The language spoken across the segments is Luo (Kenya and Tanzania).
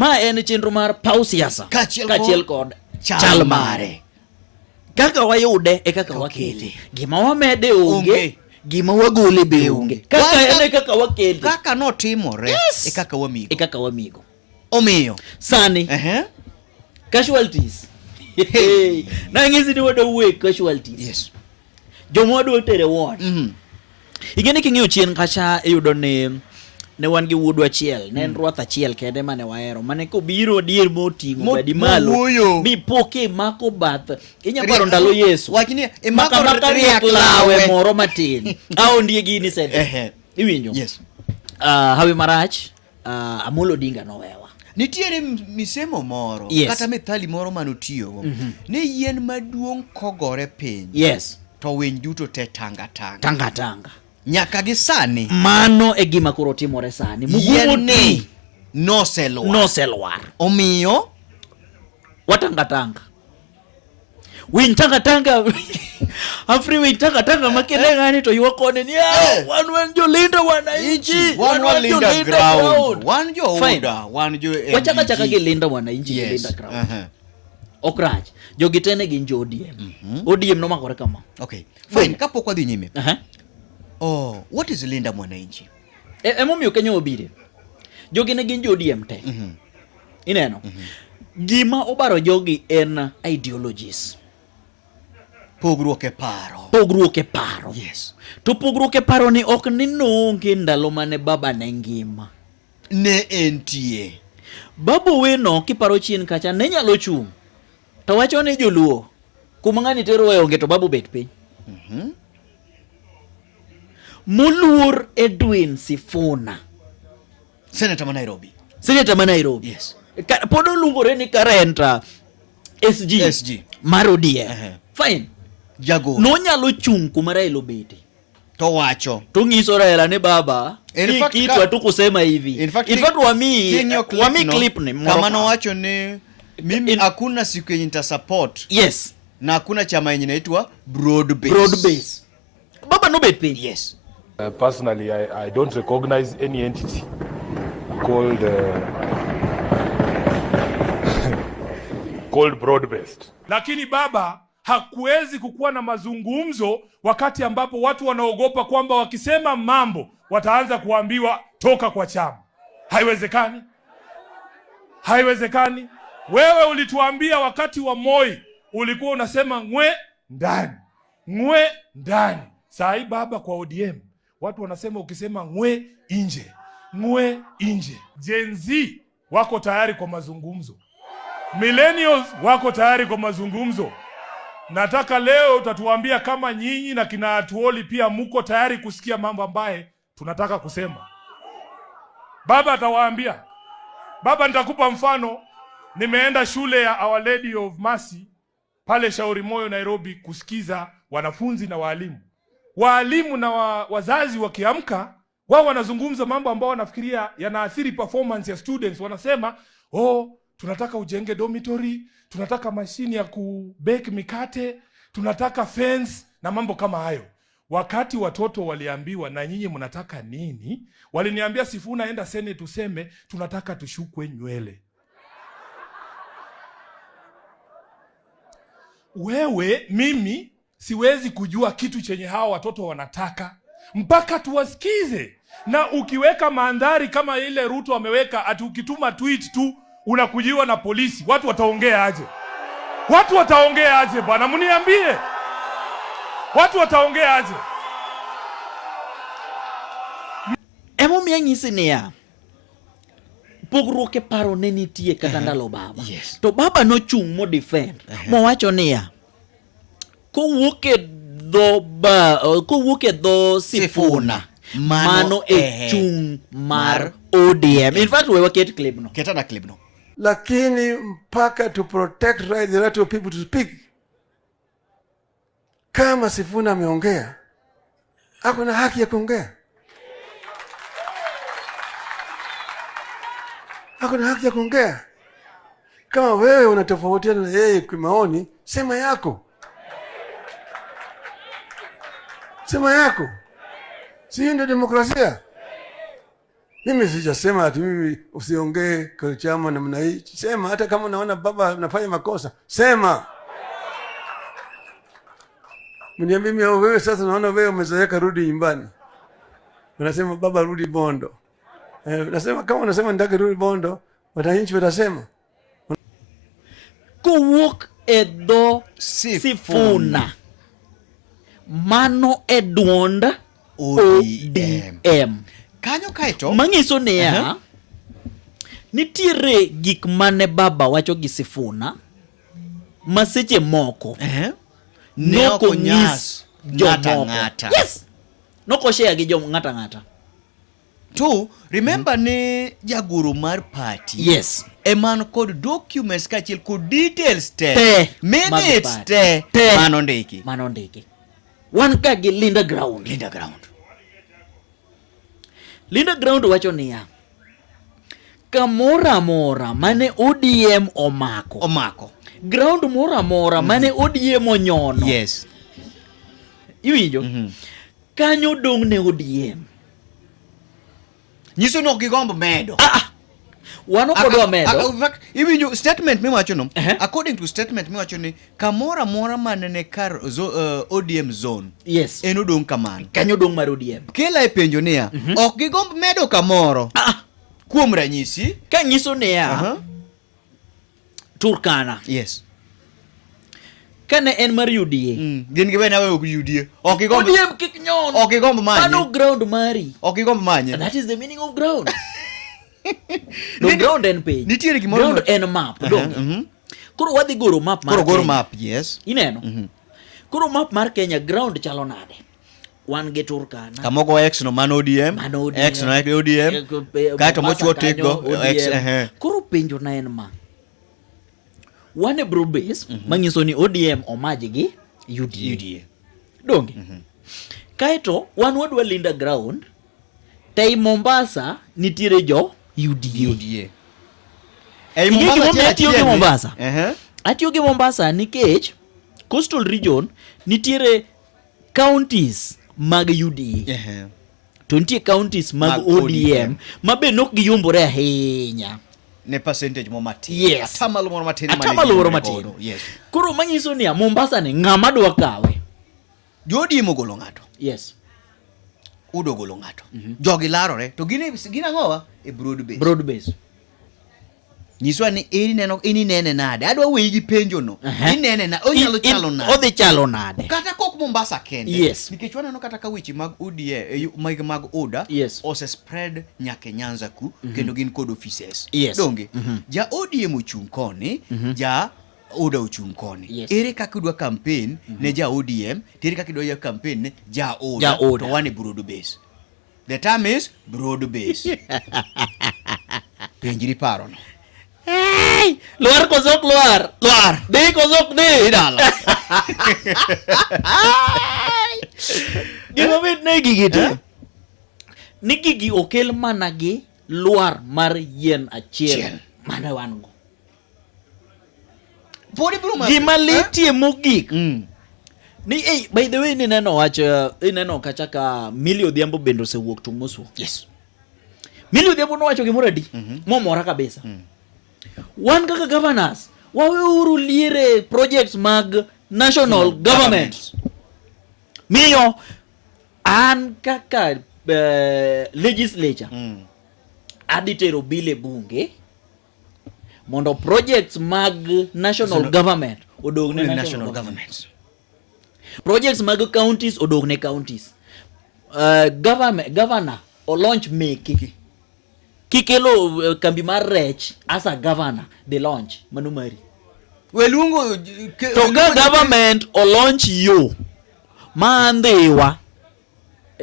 Ma en chenro mar pau siasa kachiel kod chal mare. Kaka wayude e kaka wakete. Gima wamede onge, gima wagole be onge. Kaka ene kaka wakete. Kaka notimore e kaka wamigo. E kaka wamigo. Omiyo sani casualties. Na ngezi ni wado we casualties. Yes. Jomo wado tere won. Igene king'eyo chien kacha iyudo ne wan gi wuodwa achiel, ne en ruoth achiel kende mane wahero, mane kobiro dier moting'o badi malo mi poke mako bath. Inya paro ndalo Yesu. Wakini mako riak lawe moro matin. Aondie gini sede. Iwinjo? Yes. Hawi marach, Amolo Odinga nowewa. Nitiere misemo moro kata methali moro manotiyo ne yien maduong' kogore piny. Yes. To winy duto te tanga. Nyaka gi sani mano e gima koro timore sani. Yien no selwar. Omiyo watanga. Winy tanga. Afri winy tanga makene ngani to yuakone ni wan jo linda wananchi. Wan linda ground. Wan jo uda. Wan jo MDG. Wachaka gi linda wananchi. Yes. Linda ground. Okraj. Jogitene gin jo ODM. ODM no makore kama. Okay. Fine. Kapo kwa di nyime. What is linda mwananchi? Emomiyo Kenya obire. Jogi ne gin jo ODM te. Ineno. Gima obaro jogi en ideologies. Pogruok e paro. Yes. To pogruok e paro ni ok ni nonge ndalo mane baba ne ngima. Ne entie. Babu weno kiparo chien kacha ne nyalo chung. To wacho ni joluo. Kuma ngani tero we onge to babu bet piny. Muluor Edwin Sifuna. Senator ma Nairobi. Yes. Podo lungore ni karenta SG. Marodie. Fine. Jago. No nyalo chung kuma Raila obete. To wacho. To ngiso Raila ni baba. Kitu atukusema hivi. In fact wami clip ni. Kama no wacho ni mimi hakuna siku yenye nita support. Yes. Na hakuna chama yenye inaitwa broad base. Baba no bet pay. Yes. Personally, I don't recognize any entity called broad-based. Lakini baba hakuwezi kukuwa na mazungumzo wakati ambapo watu wanaogopa kwamba wakisema mambo wataanza kuambiwa toka kwa chama. Haiwezekani. Wewe ulituambia wakati wa Moi ulikuwa unasema ngwe ndani. Sai baba kwa ODM watu wanasema ukisema ngwe inje. Gen Z wako tayari kwa mazungumzo. Millennials wako tayari kwa mazungumzo. Nataka leo utatuambia kama nyinyi na kina Atuoli pia muko tayari kusikia mambo ambaye tunataka kusema. Baba atawaambia. Baba nitakupa mfano. Nimeenda shule ya Our Lady of Mercy pale Shauri Moyo Nairobi kusikiza wanafunzi na walimu. Walimu na wazazi wakiamka wao wanazungumza mambo ambao wanafikiria yanaathiri performance ya students. Wanasema tunataka ujenge dormitory, tunataka mashini ya kubake mikate, tunataka fence na mambo kama hayo. Wakati watoto waliambiwa na nyinyi mnataka nini, waliniambia Sifuna enda Senate useme tunataka tushukwe nywele. Mimi siwezi kujua kitu chenye hawa watoto wanataka mpaka tuwasikize. Na ukiweka mandhari kama ile Ruto ameweka, ati ukituma tweet tu unakujiwa na polisi, watu wataongea aje bwana? Mniambie. Watu wataongea aje? Emomiyo nyisi niya pogruok e paro ne nitie kata ndalo baba. Yes. To baba no chung mo defend. Mowacho niya kowuok e dho Sifuna mano e chung mar ODM. In fact we waket clip no. Ketana clip no. Lakini mpaka to protect the right of people to speak. Kama Sifuna ameongea, ako na haki ya kuongea. Kama wewe unatofautiana na yeye kwa maoni, sema yako. Si ndio demokrasia? Mimi sijasema ati mimi usiongee kwa chama namna hii. Sema hata kama unaona baba anafanya makosa, sema. Mniambie mimi wewe sasa naona wewe umezeeka, rudi nyumbani. Unasema baba rudi Bondo. Nasema kama unasema ndake rudi Bondo, wananchi watasema. Kuwuok edo Sifuna. Mano e duond ODM. Kanyo kaito mangiso niya nitiere gik mane baba wacho gi Sifuna maseche moko noko nyis ngata. Yes, noko share gi ngata. To remember ne jagoro mar party. Yes. Eman kod documents kachiel kod details Te. Minutes te. Mano ndiki. Wan ka gi Linda Ground wacho niya kamora mora mane ODM omako ground mora mora mane ODM onyono. Yes. Iwinjo? Kanyo dong ne ODM. Nyiso no gigombo medo. Wano kodwa medo. Iwinjo statement miwacho no. According to statement miwacho ni kamora mora mane ne kar ODM zone. Yes. En odong kamano. Kanyo dong mar ODM. Kela e penjo niya ok gigombo medo kamoro. Kuom ranyisi ka nyiso niya Turkana. Yes. Kane en mar UDA. Gin giwe nawe ok UDA. Ok gigombo ODM kik nyon. Ok gigombo manye. Mano ground mari. Ok gigombo manye. That is the meaning of ground. No ground en page. Nitiere gimoro ground en map. Koro wadhi goro map mar. Koro goro map, yes. Ineno. Koro map mar Kenya ground chalo nade. Wan gi Turkana. Kamogo X no man ODM. X no ODM. Kaito mochuo tigo X. Koro penjo na en ma. Wan e broad base manyiso ni ODM omaji gi UDA. Donge. Kaito wan wadwa Linda Ground. Tei Mombasa nitiere jo UDA. Ei Mombasa. Atiyo gi Mombasa nikech Coastal Region nitiere counties mag UDA. To nitie counties mag ODM mabe nok giyumbore ahinya. Ne percentage mo matin. Yes. Atamalo moro matin. Yes. Koro manyiso ni Mombasa ni ng'ama dwa kawe. Jodi mogolo ng'ato. Yes. Udo golo ng'ato. Jogi larore to gina ngowa e broad base. Broad base. Nyiswa ni ini nene nade. Adwa weyi gi penjo no. Inene na onyalo chalo nade. Odhi chalo nade. Kata kok Mombasa kende. Yes. Nikech waneno kata ka weche mag ODA mag ODA yes. ose spread nyake Nyanza ku kendo gin kod offices. Yes. Donge ja ODM ochung koni, ja ODA ochung koni. Yes. Ere kaka idwa campaign ne ja ODM, ere kaka idwa campaign ne ja ODA. To wane broad base. The term is broad base. Penjiri paro no. Hey! Luar kosok luar. Di kosok di. Di dalam. Gima bit ne gigi te. Ni gigi okel mana gi luar mar yen achiel. Mana wan go. Gima litie mogik. Ni by the way ineno kacha ka Millie Odhiambo bendo osewuok tung mosuo. Yes. Millie Odhiambo nowacho gimoro adi. Momora kabisa. Wan kaka governors waweuru liere projects mag national government. Miyo an kaka legislature aditero bile bunge mondo projects mag national government odogne national government. Projects mag counties odogne counties. Governor o launch meki kikelo kambi mar rech as a governor the launch manumari Welungo to government o launch yo mandhiwa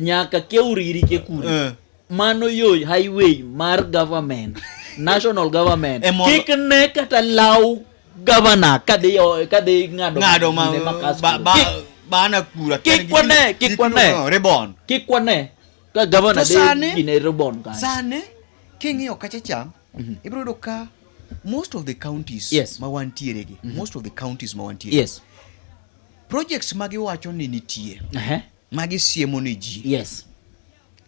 nyaka keuriri ke kuri mano yo highway mar government national government kikne kata law governor kade ngado bana kura kikwane rebon kikwane ka governor de gine rebon ka sane kingiyo kachacha ibrodo ka most of the counties yes. mawantiere gi most of the counties mawantiere yes projects magi wacho ni nitie magi siemo ne ji yes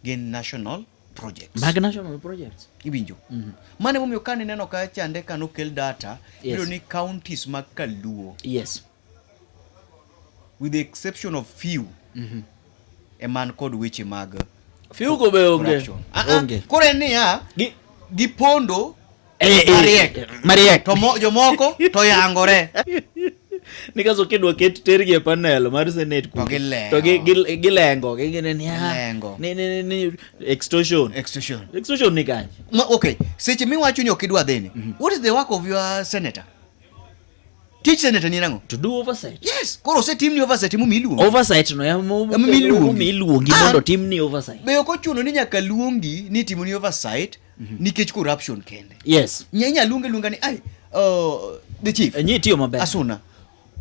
gen national projects. Mag national projects. Ibinjo. Mane momiyo kane neno ka chande kano kel data, Yes. ni counties mag Kaluo, Yes. with the exception of few, a man called weche mag Few go be onge. corruption. Onge. Kore niya, gipondo, Mariek. to jomoko to yangore. Nikaso kidwa ket tergi e panel mar Senate To gilengo. to gilengo gingene ni Gilengo. ni extortion ni kanye. Okay, seche miwacho ni okidwa dheni. What is the work of your senator? Teach senator ni nango? To do oversight. Yes, koro se team ni oversight mu miluongi. Oversight no ya miluongi mondo team ni oversight. Be ok ochuno ni nyaka luongi ni timo ni oversight nikech corruption kende. Yes. Nyanya lunga ni ai the chief. Nyi tiyo maber. Asuna.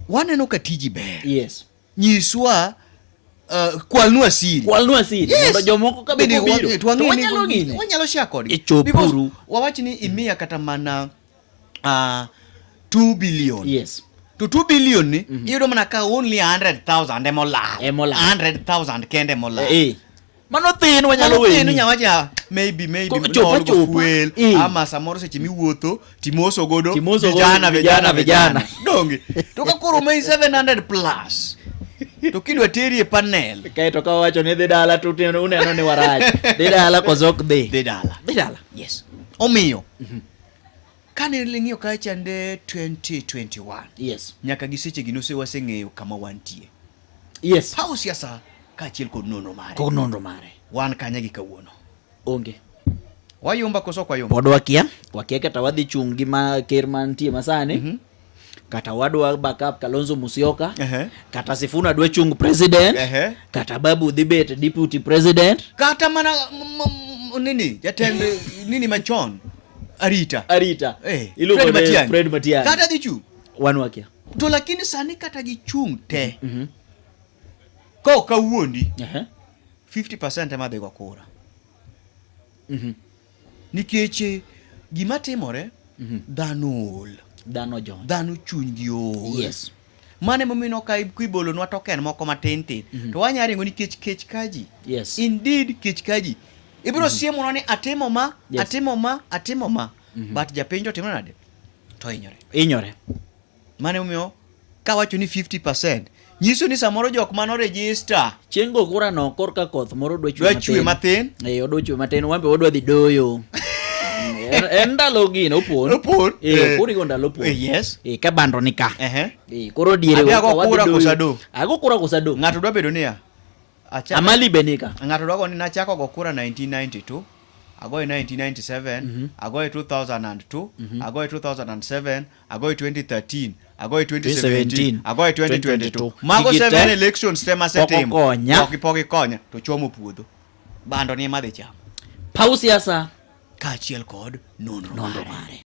Waneno ka tiji ber. Yes. Nyiswa kwalnua siri. Mondo jomoko ka be biro. Wanyalo gini. Wanyalo share kodgi. Ichopuru. Wawach ni imiya kata mana 2 billion. Yes. To 2 billion ni iyudo mana ka only 100,000 emolal. 100,000 kende emolal. Mano thin wanyalo weni. Mano nyawacha maybe chopa. fuel ama samoro seche miwuotho timoso godo vijana donge to ka koro mai 700 plus to kidwa teri e panel kae to ka wacho ni dhi dala to uneno ni warach dhi dala kozok dhi dala. Yes, omiyo kane ling'io ka chande 2021 Yes. nyaka gi seche gino waseng'eyo kama wantie. Yes. Pau siasa kaachiel kod nonro mare wan kanya gi kawuono Onge. wayumba koso kwa yumba Pod wakia kata wadhi chung gi ker mantie masani. Kata wadwa backup Kalonzo Musyoka. Kata Sifuna dwa chung president. Kata Babu dhi bet deputy president. Kata mana nini jatend nini machon Arita. Iluongo Fred Matiang'i. Kata dhi chung. Wan wakia. To lakini sani kata gichung te. Ko kawuondi 50% ema dhi go kura. Nikech gima timore Dhano jon. Dhano chunygi ol. Yes. Mane momino ka kuibolonwa token moko matin tin. To wanyaringo nikech kech kaji. Yes. Indeed kech kaji. Ibiro siemo ni atimo ma. But japenjo timo nade? To Inyore. Mane momio ka wacho ni 50%. Nyiso ni samoro jok mano register. Chengo kura no korka koth moro dwa chwe matin. Odwa chwe matin wambe wadwa dhi doyo. En ndalo gino opon. Kuri go ndalo opon. Yes. Ka bando ni ka. Koro diere ago kura kosado. Ng'ato dwa bedo niya. Amali benika. Ng'ato dwa go ni nachako go kura 1992. Ago 1997, ago 2002, ago 2007, ago 2013, ago 2017, ago 2022. Mago 7 elections tema setimo. Poki konya to chomo puodho. Bando ni madhi chamo. Pau siasa kaachiel kod nonro mare.